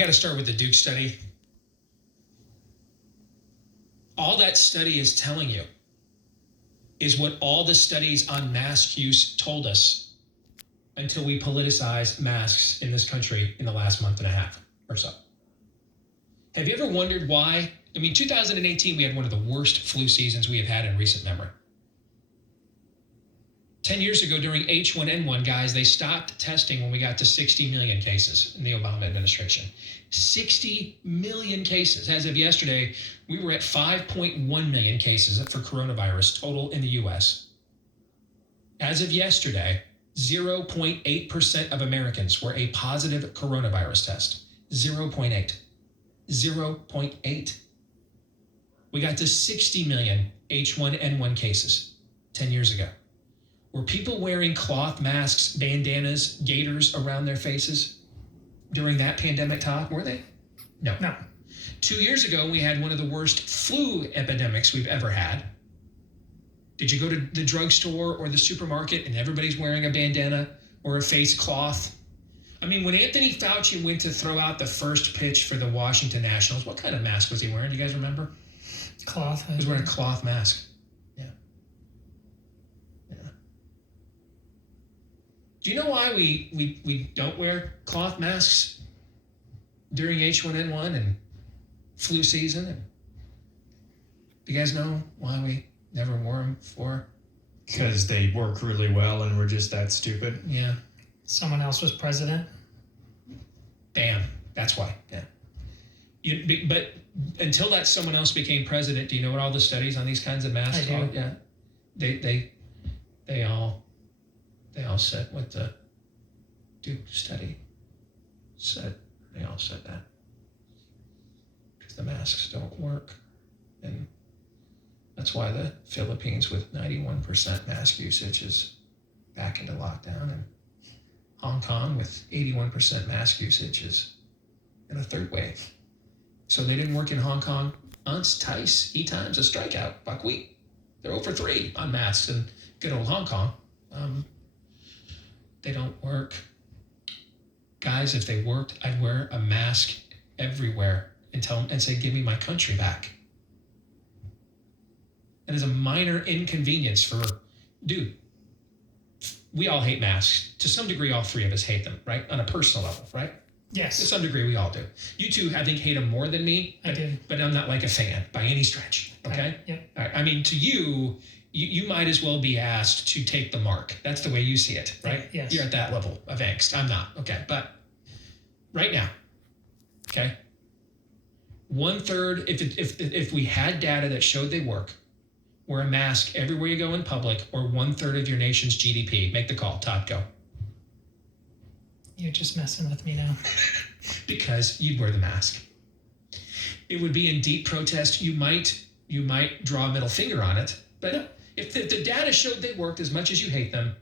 got to start with the Duke study. All that study is telling you is what all the studies on mask use told us until we politicized masks in this country in the last month and a half or so. Have you ever wondered why? 2018, we had one of the worst flu seasons we have had in recent memory. 10 years ago during H1N1, guys, they stopped testing when we got to 60 million cases in the Obama administration. 60 million cases. As of yesterday, we were at 5.1 million cases for coronavirus total in the U.S. As of yesterday, 0.8% of Americans were a positive coronavirus test. 0.8. 0.8. We got to 60 million H1N1 cases 10 years ago. Were people wearing cloth masks, bandanas, gaiters around their faces during that pandemic talk? Were they? No. 2 years ago, we had one of the worst flu epidemics we've ever had. Did you go to the drugstore or the supermarket and everybody's wearing a bandana or a face cloth? When Anthony Fauci went to throw out the first pitch for the Washington Nationals, what kind of mask was he wearing? Do you guys remember? Cloth. He was wearing a cloth mask. Do you know why we don't wear cloth masks during H1N1 and flu season? And do you guys know why we never wore them before? Because they work really well and we're just that stupid. Yeah. Someone else was president. Bam. That's why. Yeah. But until that someone else became president, do you know what all the studies on these kinds of masks are? Yeah. They all said what the Duke study said. They all said that. Because the masks don't work. And that's why the Philippines with 91% mask usage is back into lockdown. And Hong Kong with 81% mask usage is in a third wave. So they didn't work in Hong Kong. Once, twice, times a strikeout, buckwheat. They're 0 for 3 on masks in good old Hong Kong. They don't work. Guys, if they worked, I'd wear a mask everywhere and say, give me my country back. That is a minor inconvenience for, dude, we all hate masks. To some degree, all three of us hate them, right? On a personal level, right? Yes. To some degree, we all do. You two, I think, hate them more than me. I do. But I'm not like a fan by any stretch, okay? Yep. To you might as well be asked to take the mark. That's the way you see it, right? Yes. You're at that level of angst. I'm not, okay? But right now, okay? 1/3, if we had data that showed they work, wear a mask everywhere you go in public, or 1/3 of your nation's GDP. Make the call. Todd, go. You're just messing with me now. Because you'd wear the mask. It would be in deep protest. You might draw a middle finger on it, but no. If the data showed they worked as much as you hate them,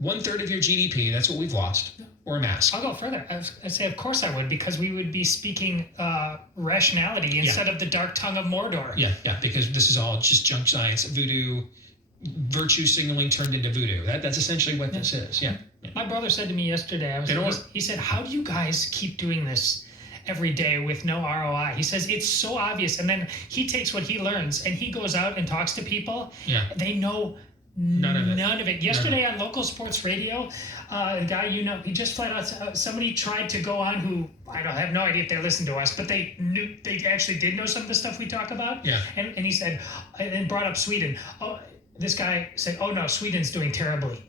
1/3 of your GDP, that's what we've lost, or a mask. I'll go further. I'd say, of course I would, because we would be speaking rationality instead of the dark tongue of Mordor. Yeah, because this is all just junk science, voodoo, virtue signaling turned into voodoo. That's essentially what this is. Yeah. My brother said to me yesterday, he said, how do you guys keep doing this every day with no ROI? He says, it's so obvious. And then he takes what he learns and he goes out and talks to people. Yeah. They know none of it. Yesterday on local sports radio, a guy he just flat out, somebody tried to go on who, I have no idea if they listen to us, but they actually did know some of the stuff we talk about. Yeah. And he said, and brought up Sweden. Oh, this guy said, oh no, Sweden's doing terribly.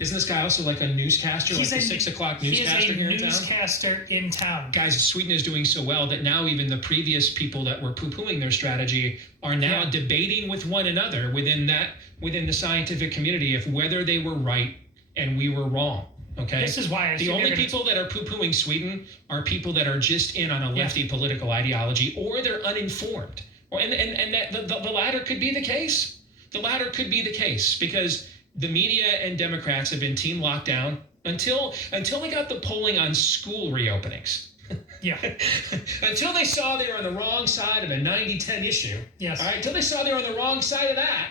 Isn't this guy also like a newscaster, like the 6 o'clock newscaster here in town? He is a newscaster in town. Guys, Sweden is doing so well that now even the previous people that were poo-pooing their strategy are now debating with one another within the scientific community of whether they were right and we were wrong. Okay. This is why the only people that are poo-pooing Sweden are people that are just in on a lefty political ideology, or they're uninformed. And that the latter could be the case. The latter could be the case because the media and Democrats have been team lockdown until they got the polling on school reopenings. Yeah. Until they saw they were on the wrong side of a 90-10 issue. Yes. All right. Until they saw they were on the wrong side of that,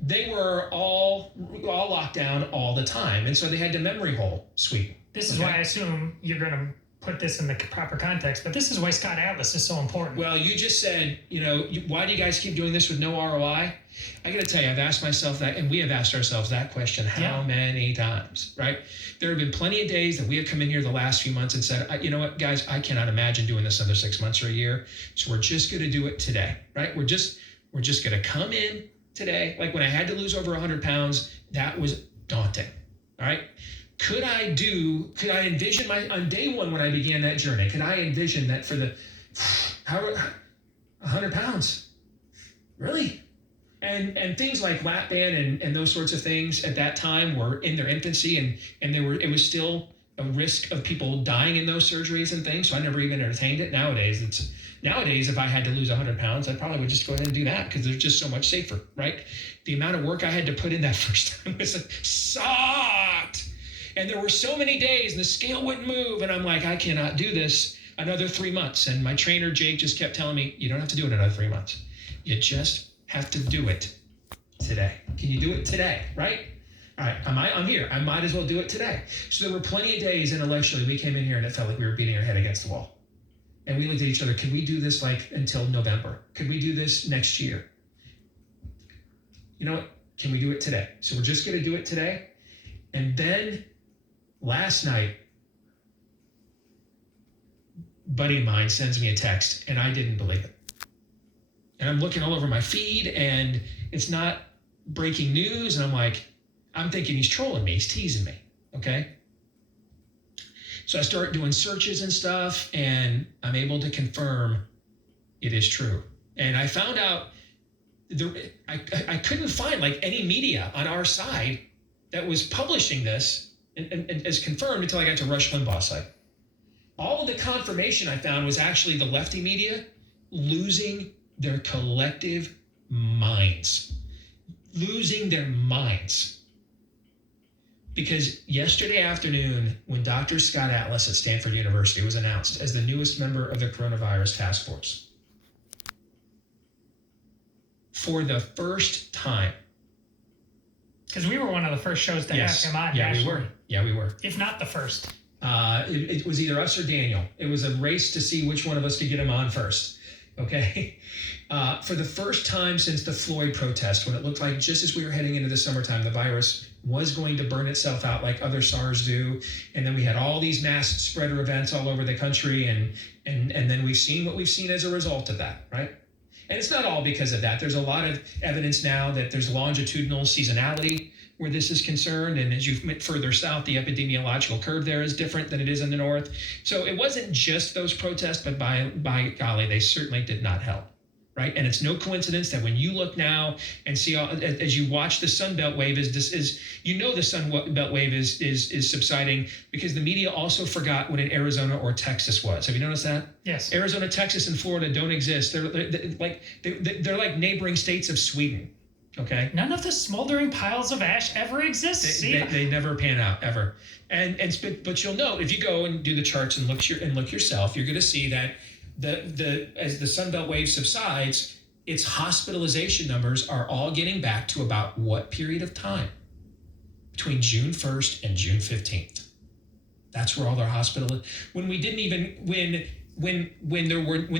they were all locked down all the time, and so they had to memory hole Sweden. This is why I assume you're going to put this in the proper context, but this is why Scott Atlas is so important. Well, you just said, why do you guys keep doing this with no ROI? I got to tell you, I've asked myself that, and we have asked ourselves that question how many times, right? There have been plenty of days that we have come in here the last few months and said, you know what, guys, I cannot imagine doing this another 6 months or a year. So we're just going to do it today, right? We're just going to come in today. Like when I had to lose over 100 pounds, that was daunting, all right? Could I envision on day one when I began that journey, could I envision that for 100 pounds? Really? And things like lap band and those sorts of things at that time were in their infancy, and it was still a risk of people dying in those surgeries and things. So I never even entertained it. Nowadays, if I had to lose 100 pounds, I probably would just go ahead and do that because they're just so much safer, right? The amount of work I had to put in that first time was sucked. And there were so many days and the scale wouldn't move. And I'm like, I cannot do this another 3 months. And my trainer, Jake, just kept telling me, you don't have to do it another 3 months. You just have to do it today. Can you do it today, right? All right, I'm here. I might as well do it today. So there were plenty of days intellectually we came in here and it felt like we were beating our head against the wall. And we looked at each other, can we do this like until November? Could we do this next year? You know what? Can we do it today? So we're just going to do it today. And then last night, a buddy of mine sends me a text, and I didn't believe it. And I'm looking all over my feed, and it's not breaking news, and I'm thinking he's trolling me, he's teasing me, okay? So I start doing searches and stuff, and I'm able to confirm it is true. And I found out I couldn't find like any media on our side that was publishing this and as confirmed until I got to Rush Limbaugh's site. All of the confirmation I found was actually the lefty media losing their collective minds. Losing their minds. Because yesterday afternoon, when Dr. Scott Atlas at Stanford University was announced as the newest member of the coronavirus task force, for the first time, because we were one of the first shows to have him on. Yeah, we were. If not the first. It was either us or Daniel. It was a race to see which one of us could get him on first. Okay? For the first time since the Floyd protest, when it looked like just as we were heading into the summertime, the virus was going to burn itself out like other SARS do. And then we had all these mass spreader events all over the country. And then we've seen what we've seen as a result of that, right? And it's not all because of that. There's a lot of evidence now that there's longitudinal seasonality where this is concerned. And as you went further south, the epidemiological curve there is different than it is in the north. So it wasn't just those protests, but by golly, they certainly did not help, right? And it's no coincidence that when you look now and see, as you watch the Sun Belt wave, the Sun Belt wave is subsiding because the media also forgot what in Arizona or Texas was. Have you noticed that? Yes. Arizona, Texas, and Florida don't exist. They're like neighboring states of Sweden. Okay. None of the smoldering piles of ash ever exist. They never pan out ever. But you'll note if you go and do the charts and look yourself, you're going to see that as the Sun Belt wave subsides, its hospitalization numbers are all getting back to about what period of time? Between June 1st and June 15th. That's where all their when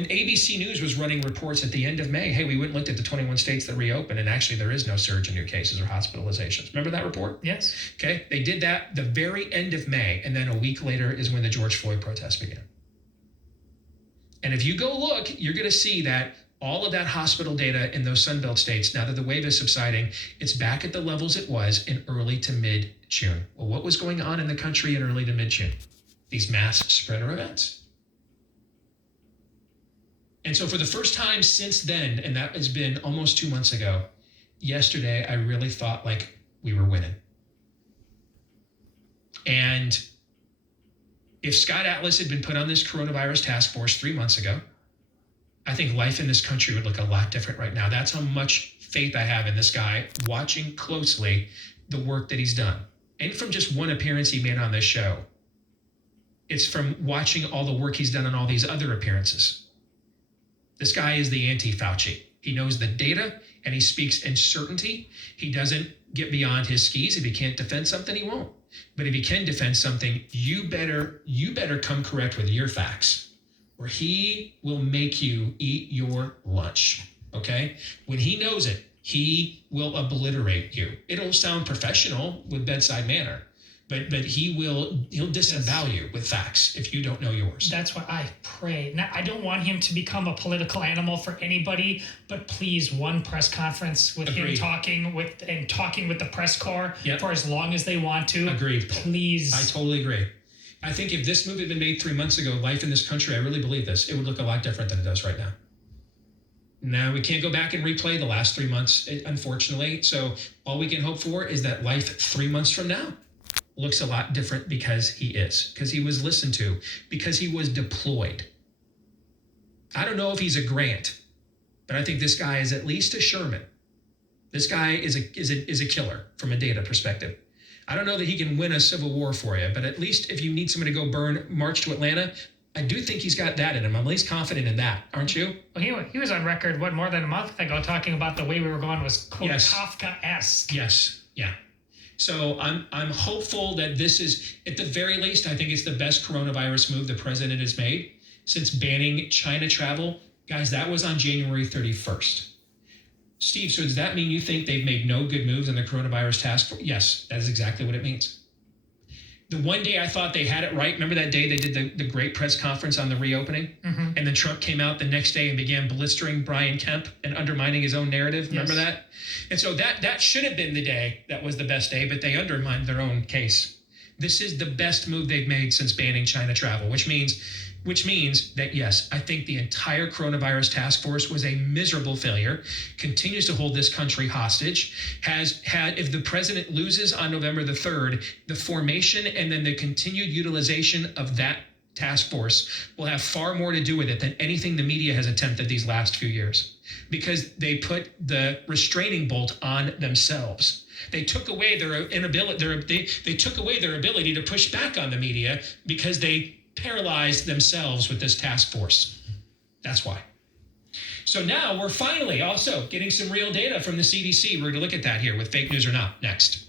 ABC News was running reports at the end of May, hey, we went and looked at the 21 states that reopened, and actually there is no surge in new cases or hospitalizations. Remember that report? Yes. Okay, they did that the very end of May, and then a week later is when the George Floyd protests began. And if you go look, you're going to see that all of that hospital data in those Sun Belt states, now that the wave is subsiding, it's back at the levels it was in early to mid-June. Well, what was going on in the country in early to mid-June? These mass spreader events. And so for the first time since then, and that has been almost 2 months ago, yesterday I really thought like we were winning. And if Scott Atlas had been put on this coronavirus task force 3 months ago, I think life in this country would look a lot different right now. That's how much faith I have in this guy, watching closely the work that he's done. And from just one appearance he made on this show. It's from watching all the work he's done on all these other appearances. This guy is the anti-Fauci. He knows the data and he speaks in certainty. He doesn't get beyond his skis. If he can't defend something, he won't. But if he can defend something, you better come correct with your facts, or he will make you eat your lunch. Okay? When he knows it, he will obliterate you. It'll sound professional with bedside manner, but he'll disavow you with facts if you don't know yours. That's why I pray. Now, I don't want him to become a political animal for anybody, but please, one press conference with Agreed. him talking with the press corps Yep. for as long as they want to. Agreed. Please. I totally agree. I think if this move had been made 3 months ago, life in this country, I really believe this, it would look a lot different than it does right now. Now, we can't go back and replay the last 3 months, unfortunately. So all we can hope for is that life 3 months from now looks a lot different because he was listened to, because he was deployed. I don't know if he's a Grant, but I think this guy is at least a Sherman. This guy is a killer from a data perspective. I don't know that he can win a civil war for you, but at least if you need somebody to go march to Atlanta, I do think he's got that in him. I'm at least confident in that, aren't you? Well, he was on record, more than a month ago, talking about the way we were going was, quote, Yes. Kafka-esque. Yes, yeah. So I'm hopeful that this is, at the very least, I think it's the best coronavirus move the president has made since banning China travel. Guys, that was on January 31st. Steve, so does that mean you think they've made no good moves on the coronavirus task force? Yes, that is exactly what it means. The one day I thought they had it right, remember that day they did the great press conference on the reopening? Mm-hmm. And then Trump came out the next day and began blistering Brian Kemp and undermining his own narrative. Remember Yes. that? And so that should have been the day that was the best day, but they undermined their own case. This is the best move they've made since banning China travel, which means that, yes, I think the entire coronavirus task force was a miserable failure, continues to hold this country hostage, if the president loses on November the 3rd, the formation and then the continued utilization of that task force will have far more to do with it than anything the media has attempted these last few years, because they put the restraining bolt on themselves. They took away their inability. They took away their ability to push back on the media because they paralyzed themselves with this task force. That's why. So now we're finally also getting some real data from the CDC. We're going to look at that here with fake news or not next.